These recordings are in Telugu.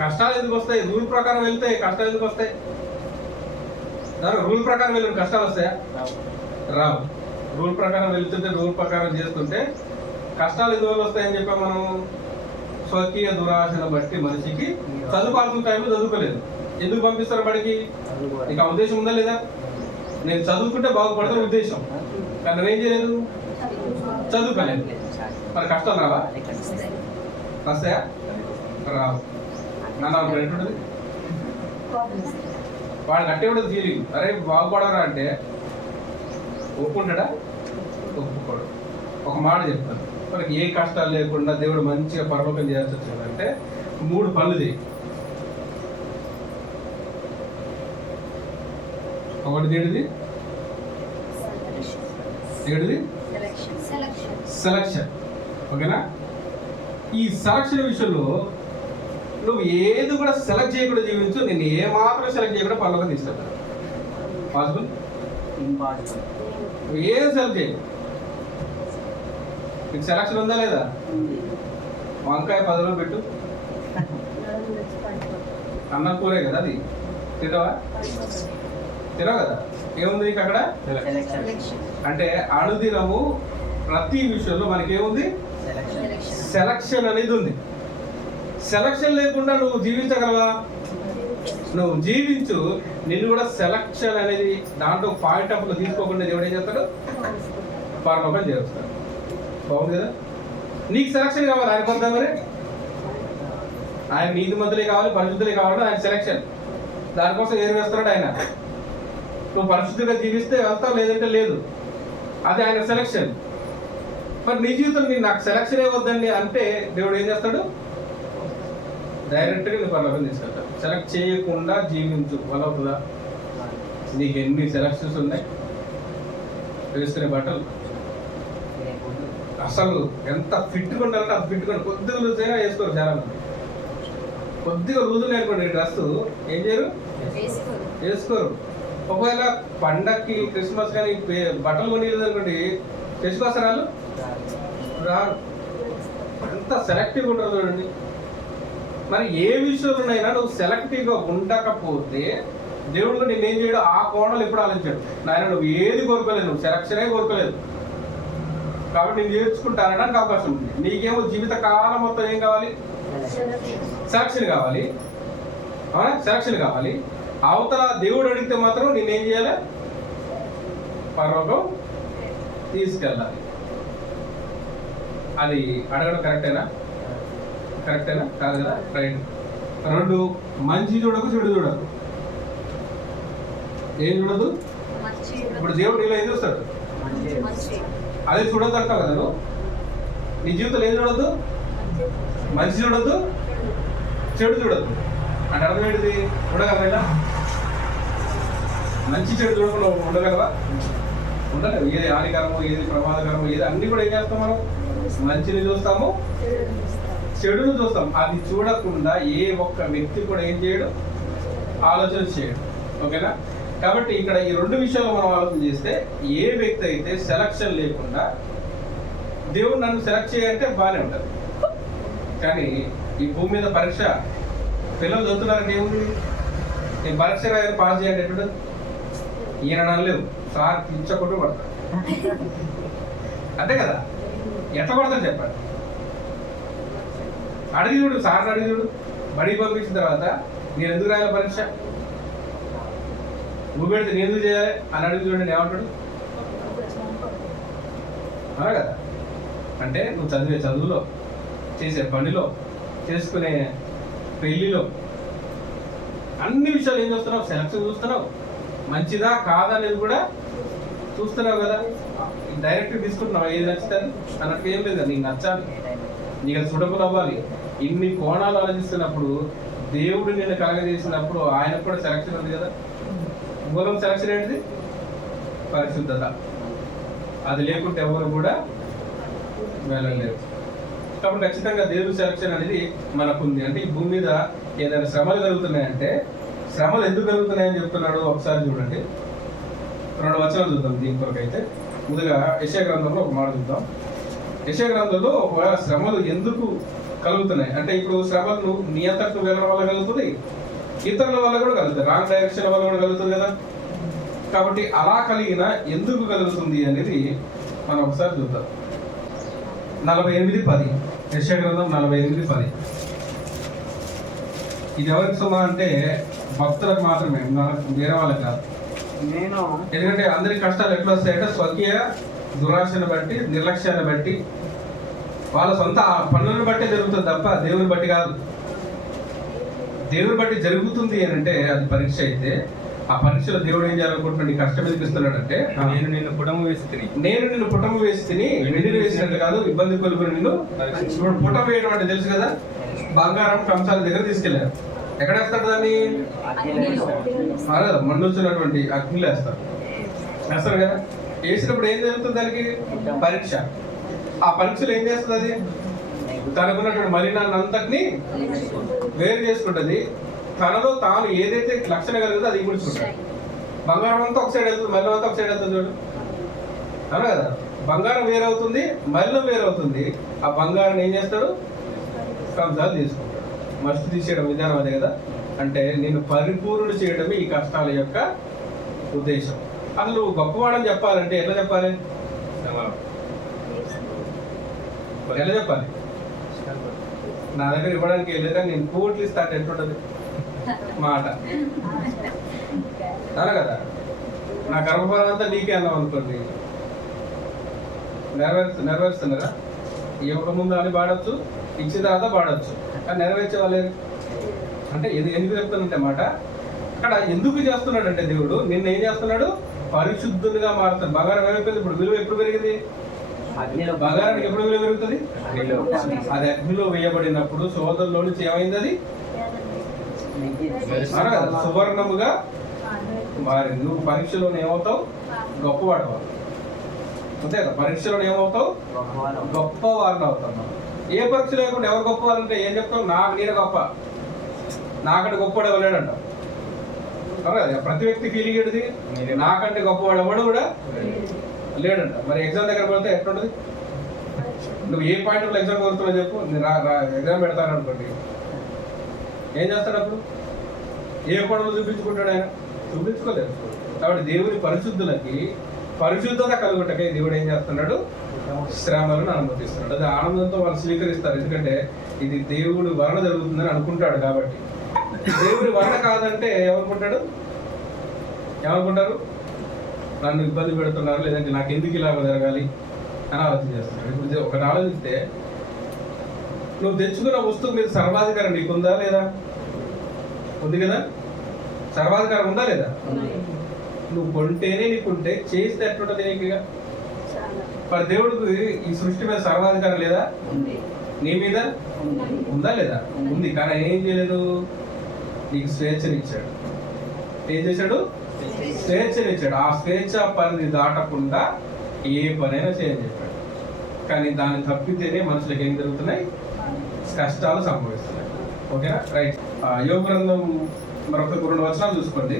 కష్టాలు ఎందుకు వస్తాయి? రూల్ ప్రకారం వెళ్తే కష్టాలు ఎందుకు వస్తాయి? రూల్ ప్రకారం వెళ్ళిన కష్టాలు వస్తాయా? రావు. రూల్ ప్రకారం వెళ్తుంటే, రూల్ ప్రకారం చేస్తుంటే కష్టాలు ఎందువల్ల వస్తాయని చెప్పి మనం స్వకీయ దురాశను బట్టి మనిషికి చదువుకోవాల్సిన టైంలో చదువుకోలేదు. ఎందుకు పంపిస్తారు బడికి? నీకు ఆ ఉద్దేశం ఉందా లేదా? నేను చదువుకుంటే బాగుపడతాను ఉద్దేశం, కానీ నేనేం చేయలేదు, చదువుకోలేదు. మరి కష్టాలు రావా? వస్తాయా? రావు. నన్ను ఎటుంటుంది వాడు కట్టే ఉండదు ఫీలింగ్, అరే బాగుపడరా అంటే ఒప్పుకుంటాడా? ఒప్పుకోడు. ఒక మాట చెప్తాను, మనకి ఏ కష్టాలు లేకుండా దేవుడు మంచిగా పరలోకం చేయాల్సి వచ్చిందంటే 3 పనులు చేయి. ఒకటి ఏంటిది? సెలక్షన్. ఓకేనా? ఈ సెలక్షన్ విషయంలో నువ్వు ఏది కూడా సెలెక్ట్ చేయకుండా జీవించు. నేను ఏ మాత్రం సెలెక్ట్ చేయకుండా పరలోకం తీసుకెళ్తాను. పాసిబుల్? నువ్వు ఏం సెలెక్ట్ చేయవు. నీకు సెలక్షన్ ఉందా లేదా? వంకాయ 10 రూపాయలు పెట్టు, అన్నం కూరే కదా, అది తినవా? తినవు కదా. ఏముంది నీకు అక్కడ? అంటే అనుదినము ప్రతి విషయంలో మనకేముంది? సెలక్షన్ అనేది ఉంది. సెలక్షన్ లేకుండా నువ్వు జీవించగలవా? నువ్వు జీవించు. నిన్ను కూడా సెలక్షన్ అనేది దాంట్లో పాయింట్ ఆఫ్ లో తీసుకోకుండా దేవుడు ఏం చేస్తాడు? పరలోకం చేస్తాడు. బాగుంది కదా? నీకు సెలక్షన్ కావాలి. ఆయన పొందా మరి ఆయన నీతి మంతులే కావాలి, పరిశుద్ధులే కావాలి. ఆయన సెలక్షన్, దానికోసం ఏం వేస్తున్నాడు ఆయన. నువ్వు పరిశుద్ధిగా జీవిస్తే వెళ్తావు, లేదంటే లేదు. అది ఆయన సెలక్షన్. మరి నీ జీవితం నాకు సెలక్షన్ వద్దండి అంటే దేవుడు ఏం చేస్తాడు? డైరెక్ట్గా నీ పరలోకం తీసుకెళ్తాడు. సెలెక్ట్ చేయకుండా జీవించు. అవుతుందా? నీకు ఎన్ని సెలక్షన్స్ ఉన్నాయి. వేసుకునే బట్టలు అసలు ఎంత ఫిట్గా ఉండాలంటే అంత ఫిట్గా ఉండాలి. కొద్దిగా లూజ్ అయినా వేసుకోరు చాలా మంది. కొద్దిగా లూజ్ అనుకోండి డ్రెస్ ఏం చేయరు, వేసుకోరు. ఒకవేళ పండక్కి క్రిస్మస్ కానీ బట్టలు కొనిలేదు అనుకోండి, తెచ్చుకొస్తారు వాళ్ళు, రారు. ఎంత సెలెక్టివ్గా ఉంటారు చూడండి. మరి ఏ విషయంలోనైనా నువ్వు సెలెక్టివ్గా ఉండకపోతే దేవుడు నేనేం చేయడు? ఆ కోణాలు ఎప్పుడు ఆలోచించాడు. నాయన నువ్వు ఏది కోరుకోలేదు, నువ్వు సెలక్షనే కోరుకోలేదు కాబట్టి నేను నేర్చుకుంటానడానికి అవకాశం ఉంది. నీకేమో జీవిత కాలం మొత్తం ఏం కావాలి? సెలక్షన్ కావాలి. అవునా? సెలక్షన్ కావాలి. అవతల దేవుడు అడిగితే మాత్రం నేనేం చేయాలి? పరలోకం తీసుకెళ్ళాలి. అది అడగడం కరెక్టేనా? కరెక్టేనా? కాదు కదా? రైట్. 2, మంచి చూడకు, చెడు చూడకు. ఏం చూడదు? ఇప్పుడు దేవుడు నీలో ఏం చూస్తాడు? అదే చూడొద్దు అంటావు కదా నువ్వు. నీ జీవితంలో ఏం చూడొద్దు? మంచి చూడొద్దు, చెడు చూడొద్దు. అంటే అర్థం ఏంటిది? ఉండగలరా? మంచి చెడు చూడకుండా ఉండగలవా? ఉండలేవు. ఏది హానికరమో, ఏది ప్రమాదకరమో, ఏది అన్ని కూడా ఏం చేస్తాం మనం? మంచిని చూస్తాము, చెడును చూస్తాం. అది చూడకుండా ఏ ఒక్క వ్యక్తి కూడా ఏం చేయడు? ఆలోచన చేయడు. ఓకేనా? కాబట్టి ఇక్కడ ఈ 2 విషయాలు మనం ఆలోచన చేస్తే, ఏ వ్యక్తి అయితే సెలక్షన్ లేకుండా దేవుడు నన్ను సెలెక్ట్ చేయాలంటే బాగానే ఉంటుంది. కానీ ఈ భూమి మీద పరీక్ష పిల్లలు చదువుతున్నారంటే ఏముంది? నేను పరీక్ష పాస్ చేయండి ఎట్లుంటుంది? ఈయన లేవు సార్ ఇచ్చకుండా పడతాడు. అంతే కదా? ఎట్లా పడతాడు చెప్పండి? అడిగి చూడు, సార్ని అడిగి చూడు. బడికి పంపించిన తర్వాత నేను ఎందుకు రాయాలి పరీక్ష? నువ్వు పెడితే నేను ఎందుకు చేయాలి అని అడిగి చూడండి, ఏమంటాడు? అలా కదా? అంటే నువ్వు చదివే చదువులో, చేసే పనిలో, చేసుకునే పెళ్లిలో అన్ని విషయాలు ఏం చూస్తున్నావు? సెలక్షన్ చూస్తున్నావు. మంచిదా కాదా అనేది కూడా చూస్తున్నావు కదా. డైరెక్ట్ తీసుకుంటున్నావు ఏది నచ్చుతుంది అన్నట్టు ఏం లేదు కదా. నీకు నచ్చాలి, నీకు అది సూటబుల్ అవ్వాలి. ఇన్ని కోణాలు ఆలోచిస్తున్నప్పుడు దేవుడు నిన్ను కలగజేసినప్పుడు ఆయనకు కూడా సెలక్షన్ ఉంది కదా. మూలం సెలక్షన్ ఏంటిది? పరిశుద్ధత. అది లేకుంటే ఎవరు కూడా వెళ్ళలేరు. కాబట్టి ఖచ్చితంగా దేవుడి సెలక్షన్ అనేది మనకుంది. అంటే ఈ భూమి మీద ఏదైనా శ్రమలు కలుగుతున్నాయంటే, శ్రమలు ఎందుకు కలుగుతున్నాయని చెప్తున్నాడు ఒకసారి చూడండి. 2 వచనాలు చూద్దాం దీని కొరకు. అయితే ముందుగా యెషయా గ్రంథంలో ఒక మాట చూద్దాం. యెషయా గ్రంథంలో ఒకవేళ శ్రమలు ఎందుకు కలుగుతున్నాయి. అంటే ఇప్పుడు శ్రమలు నీ అంతకు వెళ్ళడం వల్ల కలుగుతుంది, ఇతరుల వల్ల కూడా కలుగుతుంది, రాంగ్ డైరెక్షన్ వల్ల కూడా కలుగుతుంది కదా. కాబట్టి అలా కలిగిన ఎందుకు కలుగుతుంది అనేది మనం ఒకసారి చూద్దాం. 48:10 యెషయా గ్రంథం 48:10. ఇది ఎవరికి సుమా అంటే భక్తులకు మాత్రమే, వేరే వాళ్ళకి కాదు. నేను ఎందుకంటే అందరికి కష్టాలు ఎట్లా వస్తాయంటే స్వకీయ దురాశను బట్టి, నిర్లక్ష్యాన్ని బట్టి, వాళ్ళ సొంత పనులను బట్టే జరుగుతుంది తప్ప దేవుని బట్టి కాదు. దేవుని బట్టి జరుగుతుంది అని అంటే అది పరీక్ష అయితే, ఆ పరీక్షలో దేవుడు ఏం చేయాలనుకుంటున్నాడు, నీ కష్టం ఎందుకు ఇస్తున్నాడంటే నేను నిన్ను పుటము వేసి తిని వెండిని వేసినట్టు కాదు, ఇబ్బంది కొలుకుని నిన్ను. ఇప్పుడు పుటం వేయడం అంటే తెలుసు కదా, బంగారం కంసాల దగ్గర తీసుకెళ్ళారు. ఎక్కడ వేస్తాడు దాన్ని? మండుతున్నటువంటి అగ్నిలో వేస్తారు కదా. వేసినప్పుడు ఏం జరుగుతుంది దానికి? పరీక్ష. ఆ పరీక్షలో ఏం చేస్తుంది అది? తనకున్నటువంటి మలినాన్ని అంతటిని వేరు చేసుకుంటుంది. తనలో తాను ఏదైతే లక్షణ కలుగుతుందో అది ఇముడుచుకుంటాడు. బంగారం అంతా ఒక సైడ్ వెళ్తుంది, మలినం అంతా ఒక సైడ్ వెళ్తుంది చూడు, అవును కదా. బంగారం వేరవుతుంది, మలినం వేరవుతుంది. ఆ బంగారం ఏం చేస్తాడు? కబ్జాలు తీసుకుంటాడు. మస్తు తీసేయడం విధానం అదే కదా. అంటే నేను పరిపూర్ణుడు చేయడమే ఈ కష్టాల యొక్క ఉద్దేశం. అసలు నువ్వు గొప్పవాడని చెప్పాలంటే ఎట్లా చెప్పాలి? ఎలా చెప్పాలి? నా దగ్గర ఇవ్వడానికి లేదా నేను కోట్లు ఇస్తా అంటే ఎట్లుంటది మాట, అలా కదా. నా గర్భఫలం అంతా నీకే అన్నాం అనుకోండి, నెరవేరుస్తున్నారా? ఇవ్వక ముందు అని పాడొచ్చు, ఇచ్చిన తర్వాత పాడొచ్చు, కానీ నెరవేర్చే వాళ్ళే. అంటే ఎందుకు చెప్తానంటే మాట, అక్కడ ఎందుకు చేస్తున్నాడు అంటే దేవుడు నిన్న ఏం చేస్తున్నాడు? పరిశుద్ధులుగా మారుతాడు. బంగారం ఏమైపోయింది? ఇప్పుడు విలువ ఎప్పుడు పెరిగింది? బంగారానికి ఎప్పుడు విలువ పెరుగుతుంది? అది అగ్నిలో వేయబడినప్పుడు సోదరులో నుంచి ఏమైంది? అది సువర్ణముగా మారి. నువ్వు పరీక్షలో ఏమవుతావు? గొప్పవాడు. అంతే కదా, పరీక్షలో ఏమవుతావు? గొప్పవారిని అవుతావు. ఏ పరీక్ష లేకుండా ఎవరు గొప్పవారంటే ఏం చెప్తావు? నాకు నేను గొప్ప, నాకంటే గొప్పవాడు ఎవలేడంట. ప్రతి వ్యక్తి ఫీలింగ్ ఏంటిది? నాకంటే గొప్పవాడు ఎవడు కూడా లేడంట. మరి ఎగ్జామ్ దగ్గర పడితే ఎట్లుంటుంది? నువ్వు ఏ పాయింట్ ఎగ్జామ్ కోరుతున్నావు చెప్పు, నేను ఎగ్జామ్ పెడతాను అనుకోండి, ఏం చేస్తాడు అప్పుడు? ఏ పనులు చూపించుకుంటాడు ఆయన? చూపించుకోలేదు. కాబట్టి దేవుని పరిశుద్ధులకి పరిశుద్ధత కలుగుటకే దేవుడు ఏం చేస్తున్నాడు? శ్రమలను అనుమతిస్తున్నాడు. అది ఆనందంతో వాళ్ళు స్వీకరిస్తారు, ఎందుకంటే ఇది దేవుడు వలన జరుగుతుందని అనుకుంటాడు. కాబట్టి దేవుడి వలన కాదంటే ఏమనుకుంటారు? నన్ను ఇబ్బంది పెడుతున్నారు, లేదంటే నాకు ఎందుకు ఇలాగ జరగాలి అని ఆలోచన చేస్తున్నాడు. ఇప్పుడు ఒకటి ఆలోచిస్తే, నువ్వు తెచ్చుకున్న వస్తువు మీద సర్వాధికారం నీకుందా లేదా? ఉంది కదా. సర్వాధికారం ఉందా లేదా? నువ్వు కొంటేనే నీకుంటే, చేస్తే ఎట్లుంటుంది నీకు? మరి దేవుడికి ఈ సృష్టి మీద సర్వాధికారం లేదా? నీ మీద ఉందా లేదా? ఉంది. కానీ ఆయన ఏం చేయలేదు? నీకు స్వేచ్ఛనిచ్చాడు. ఏం చేశాడు? స్వేచ్ఛనిచ్చాడు. ఆ స్వేచ్ఛ పరిధి దాటకుండా ఏ పనైనా చేయని చెప్పాడు. కానీ దాన్ని తప్పితేనే మనుషులకు ఏం జరుగుతున్నాయి? కష్టాలు సంభవిస్తున్నాయి. ఓకేనా? రైట్. యోగ గ్రంథం మరొక 2 వచనాలు చూసుకోండి,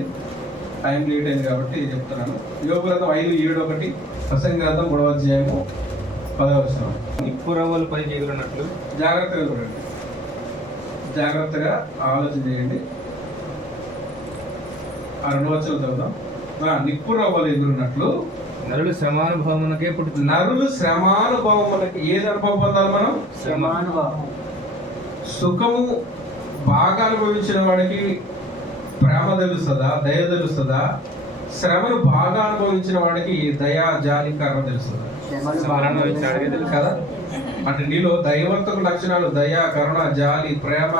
టైం లేట్ అయింది కాబట్టి చెప్తున్నాను. యోగ గ్రంథం 5:7, ప్రసంగి గ్రంథం 3వ అధ్యాయము 10వ వచనం. నిప్పురవ్వలు పని చేయగలిగినట్లు జాగ్రత్తగా చూడండి, జాగ్రత్తగా ఆలోచన చేయండి. ఆ 2వ వచనం చదువుదాం. నిప్పురవ్వలు ఎగురున్నట్లు నరులు శ్రమానుభవమునకే పుట్టుతున్నారు. నరులు శ్రమానుభవమునకి. ఏది అనుభవం పొందాలి మనం? శ్రమానుభవం. సుఖము బాగా అనుభవించిన వాడికి ప్రేమ తెలుస్తుందా, దయ తెలుస్తుందా? శ్రమను బాగా అనుభవించిన వాడికి దయా, జాలి, కరుణ తెలుస్తుందా? కదా. అంటే నీలో దైవత్వపు లక్షణాలు, దయ, కరుణ, జాలి, ప్రేమ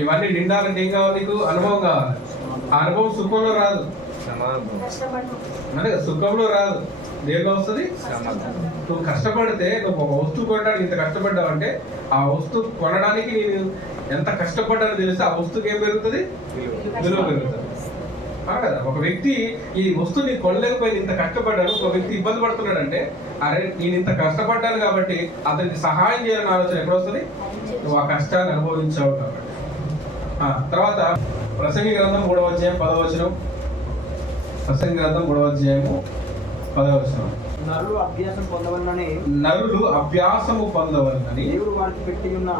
ఇవన్నీ నిండాలంటే ఏం కావాలి? నీకు అనుభవం కావాలి. ఆ అనుభవం సుఖంలో రాదు, అంటే సుఖంలో రాదు. దేనిలో వస్తుంది? నువ్వు కష్టపడితే, నువ్వు ఒక వస్తువు కొనడానికి ఇంత కష్టపడ్డావు అంటే, ఆ వస్తువు కొనడానికి నేను ఎంత కష్టపడ్డానో తెలిస్తే ఆ వస్తువుకి ఏం పెరుగుతుంది? విలువ పెరుగుతుంది. కదా. ఒక వ్యక్తి ఈ వస్తువుని కొనలేకపోయి ఇంత కష్టపడ్డాడు, ఒక వ్యక్తి ఇబ్బంది పడుతున్నాడు అంటే, అరే నేను ఇంత కష్టపడ్డాను కాబట్టి అతనికి సహాయం చేయాలని ఆలోచన ఎక్కడ వస్తుంది? నువ్వు ఆ కష్టాన్ని అనుభవించావు కాబట్టి. తర్వాత ప్రసంగి గ్రంథం 3వ అధ్యాయం 10వ వచనం. ప్రసంగి గ్రంథం 3వ అధ్యాయము 10వ వచనం. నరులు అభ్యాసం పొందవలనని దేవుడు వారికి పెట్టి ఉన్న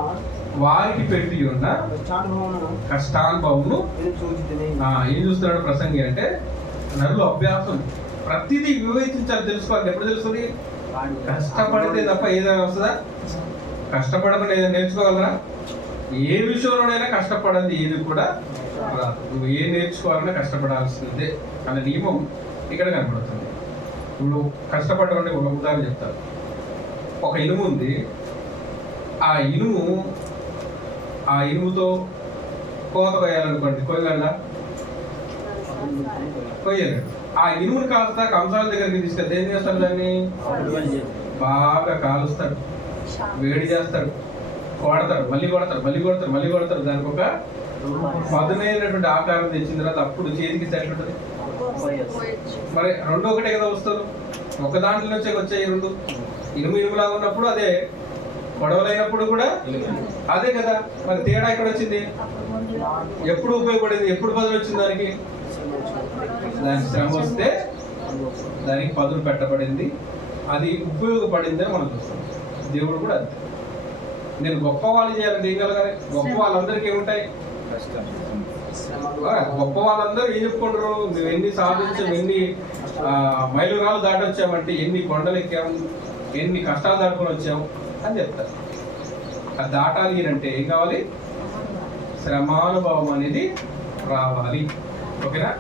వారికి పెట్టి ఉన్న కష్టానుభవమును ఏం చూస్తున్నాడు ప్రసంగి అంటే నరులు అభ్యాసం ప్రతిదీ వివేచించాలి, తెలుసుకోవాలి. ఎప్పుడు తెలుస్తుంది? కష్టపడితే తప్ప ఏదైనా వస్తుందా? కష్టపడకుండా ఏదైనా నేర్చుకోగలరా? ఏ విషయంలోనైనా కష్టపడండి ఏది కూడా రాదు. నువ్వు ఏం నేర్చుకోవాలన్నా కష్టపడాల్సిందే అనే నియమం ఇక్కడ కనపడుతుంది. ఇప్పుడు కష్టపడడం అంటే ఒక ఉదాహరణ చెప్తారు. ఒక ఇనుము ఉంది, ఆ ఇనుముతో కోత కొయ్యాలనుకోండి, కొయ్యగలరా? కొయ్యలేడు. ఆ ఇనుముని కాస్త కంసాల దగ్గరికి తీసుకెళ్తే ఏం చేస్తాడు? దాన్ని బాగా కాలుస్తాడు, వేడి చేస్తాడు, కొడతాడు, మళ్ళీ కొడతాడు, మళ్ళీ కొడతాడు, మళ్ళీ కొడతాడు. దానికి ఒక పదునైనటువంటి ఆకారం తెచ్చిన తర్వాత అప్పుడు చేతికి ఎట్లుంటది? మరి రెండు ఒకటే కదా వస్తారు, ఒక దాంట్లో నుంచే వచ్చాయి రెండు. ఇనుములాగా ఉన్నప్పుడు అదే, గొడవలైనప్పుడు కూడా అదే కదా. మరి తేడా ఎక్కడ వచ్చింది? ఎప్పుడు ఉపయోగపడింది? ఎప్పుడు పదులు వచ్చింది దానికి? దానికి శ్రమ వస్తే దానికి పదులు పెట్టబడింది, అది ఉపయోగపడింది అని మనం చూస్తాం. దేవుడు కూడా అంతే. నేను గొప్ప వాళ్ళు చేయాలంటే ఏం కలగాలి? గొప్ప వాళ్ళందరికీ ఏముంటాయి? గొప్ప వాళ్ళందరూ ఏం చెప్పుకుంటారు? మేము ఎన్ని సాధించాము, ఎన్ని మైలురాలు దాటి వచ్చామంటే, ఎన్ని కొండలు ఎక్కాము, ఎన్ని కష్టాలు దాటుకొని వచ్చాము అని చెప్తారు. అది దాటాలి అంటే ఏం కావాలి? శ్రమానుభవం అనేది రావాలి. ఓకేనా?